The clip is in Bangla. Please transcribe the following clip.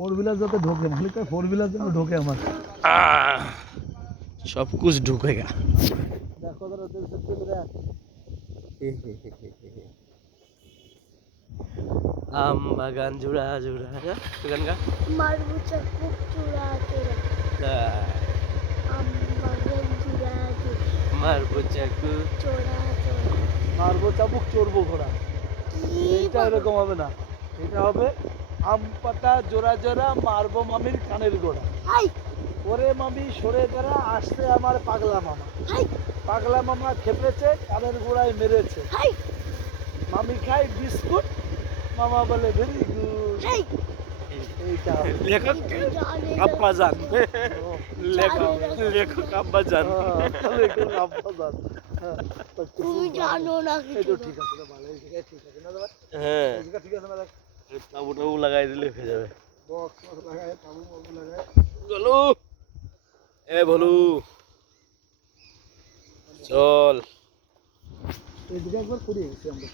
फोर व्हीलर जाते ढोके मालिक का फोर व्हीलर जब ढोके हमारे सब कुछ ढुकेगा। देखो जरा दिल से चल रहा आम बागान जुड़ा जुड़ा है बागान का मारबो चाकू चूड़ा चूड़ा आम बागान चूड़ा मारबो चाकू चूड़ा चूड़ा मारबो चाबुक चोरबो घोड़ा কি এইটা এরকম হবে না এটা হবে আম পাতা জোড়া জোড়া মারবো মামির কানের গোড়া হাই ওরে মামি সরে দাঁড়া আসছে আমার পাগলা মামা হাই পাগলা মামা খেপেছে কানের গোড়ায় মেরেছে হাই মামি খায় বিস্কুট মামা বলে ভেরি গুড হাই এইটা लेखक জানে अब्बा जान लेखक अब्बा जान তুমি জানো না কিছু ঠিক আছে তো ভালো এই জায়গায় ঠিক আছে না দাদা হ্যাঁ এই জায়গা ঠিক আছে না দাদা তাবু টাবু লাগাই দিলে হয়ে যাবে বক্স লাগায় তাবু লাগায় বলু এ বলু চল এই জায়গা একবার করে গেছি আমরা